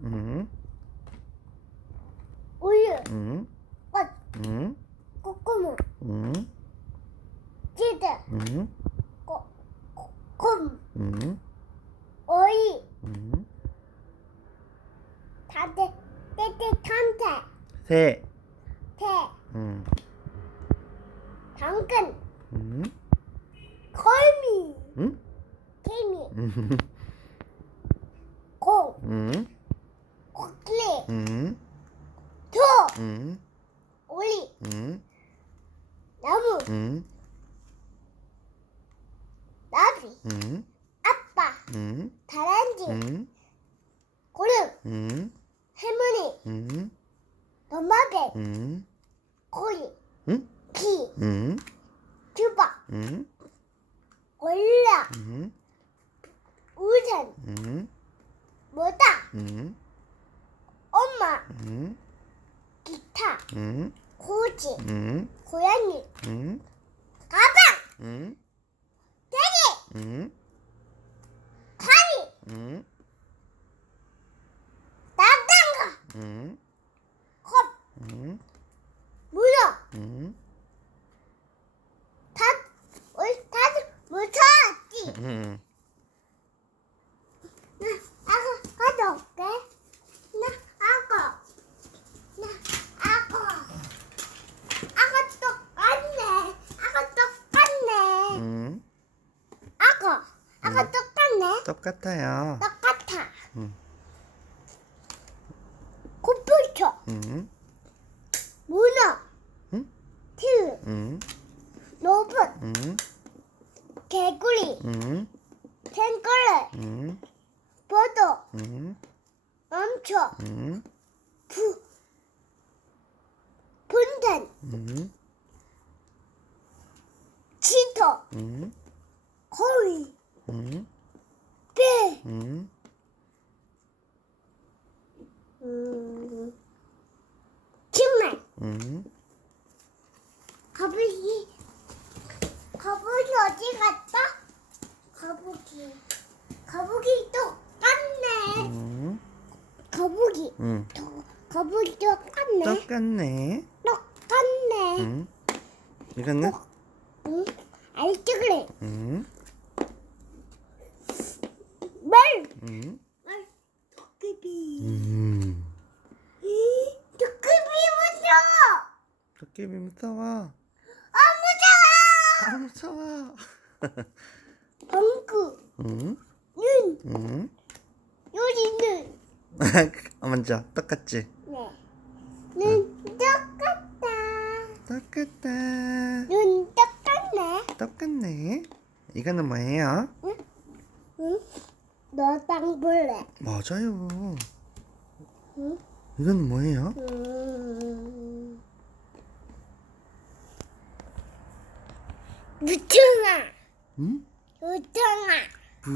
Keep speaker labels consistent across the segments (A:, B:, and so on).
A: 음,
B: 우유,
A: 음,
B: 꽃,
A: 음,
B: 꼬꼬무,
A: 음,
B: 치즈,
A: 음,
B: 꼬, 꼬, 곰,
A: 음,
B: 오이,
A: 음.
B: 다들 떼떼탄테,
A: 새,
B: 태,
A: 음,
B: 당근,
A: 음,
B: 거미,
A: 음,
B: 개미,
A: 음,
B: 공,
A: 음,
B: 코끼리,
A: 음,
B: 소,
A: 음, 음,
B: 나무,
A: 음,
B: 나비,
A: 음,
B: 아빠,
A: 음,
B: 다람쥐,
A: 음,
B: 고름,
A: 음,
B: 할머니,
A: 음,
B: 도마뱀,
A: 음,
B: 고리,
A: 음,
B: 기,
A: 음,
B: 주박,
A: 음,
B: 골라,
A: 음,
B: 우산,
A: 음,
B: 모다,
A: 음,
B: 엄마,
A: 음,
B: 기타,
A: 음,
B: 고지,
A: 음,
B: 고양이,
A: 음,
B: 가방,
A: 음,
B: 돼지,
A: 음,
B: 가리,
A: 음,
B: 나간가,
A: 음,
B: 컵,
A: 음,
B: 물어,
A: 음,
B: 다, 우리 다들 무서웠지?
A: 음.
B: 나, 아가, 가져올게. 나, 아가. 나, 아가. 아가 똑같네. 아가 똑같네.
A: 음,
B: 아가. 아가
A: 똑같아요.
B: 똑같아.
A: 음.
B: 곰돌초,
A: 음,
B: 문어,
A: 응?
B: 트,
A: 음,
B: 로봇,
A: 음,
B: 개구리,
A: 음,
B: 탱글레,
A: 음,
B: 보도,
A: 음,
B: 멈춰,
A: 음,
B: 부, 분단,
A: 음,
B: 치토,
A: 음,
B: 거위,
A: 음,
B: 배,
A: 음,
B: 음, 정말
A: 음,
B: 거북이, 거북이 어디 갔다? 거북이, 거북이 똑같네.
A: 음,
B: 거북이,
A: 음.
B: 또, 거북이 똑같네.
A: 똑같네.
B: 똑같네.
A: 음. 이거는?
B: 응? 알지 그래.
A: 음,
B: 도깨비.
A: 음.
B: 이, 도깨비 무서워.
A: 도깨비 무서워.
B: 아 무서워.
A: 아 무서워.
B: 방구,
A: 음,
B: 눈,
A: 음.
B: 요리는.
A: 어, 먼저 똑같지?
B: 네. 눈 똑같다.
A: 똑같다.
B: 눈 똑같네.
A: 똑같네. 이거는 뭐예요?
B: 응? 너땅 볼래.
A: 맞아요.
B: 응?
A: 이거는 뭐예요?
B: 음. 무청아,
A: 음?
B: 무청아.
A: 부.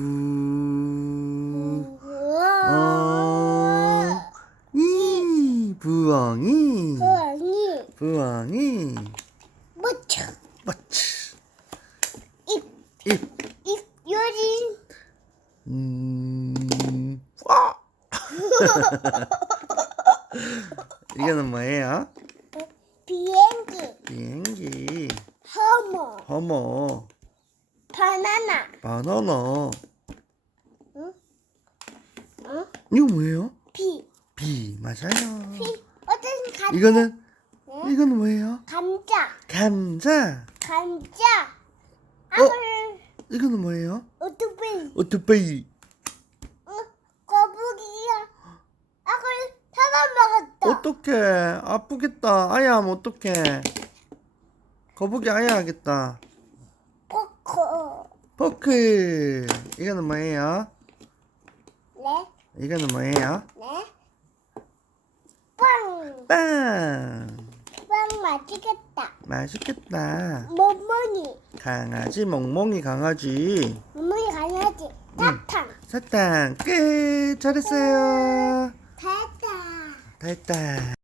A: 어, 이, 부엉이.
B: 거니
A: 부엉이.
B: 무청.
A: 마치.
B: 입,
A: 입.
B: 입 요리.
A: 음, 와! 이거는 뭐예요?
B: 비행기.
A: 비행기.
B: 허머.
A: 허머.
B: 바나나.
A: 바나나.
B: 응? 응?
A: 이거 뭐예요?
B: 비.
A: 비. 맞아요.
B: 비. 어떤 감?
A: 이거는,
B: 응?
A: 이거는 뭐예요?
B: 감자.
A: 감자.
B: 감자. 아글.
A: 이거는 뭐예요?
B: 오토바이.
A: 오토바이.
B: 응? 거북이야. 아글 잡아먹었다.
A: 어떡해. 아프겠다. 아야 하면 어떡해. 거북이 아야 하겠다.
B: 포코.
A: 포크. 이거는 뭐예요?
B: 네.
A: 이거는 뭐예요?
B: 네. 빵.
A: 빵.
B: 빵 맛있겠다.
A: 맛있겠다.
B: 모모니.
A: 강아지, 멍멍이 강아지.
B: 모모니 강아지. 사탕.
A: 사탕 끝. 잘했어요.
B: 됐다.
A: 다 했다.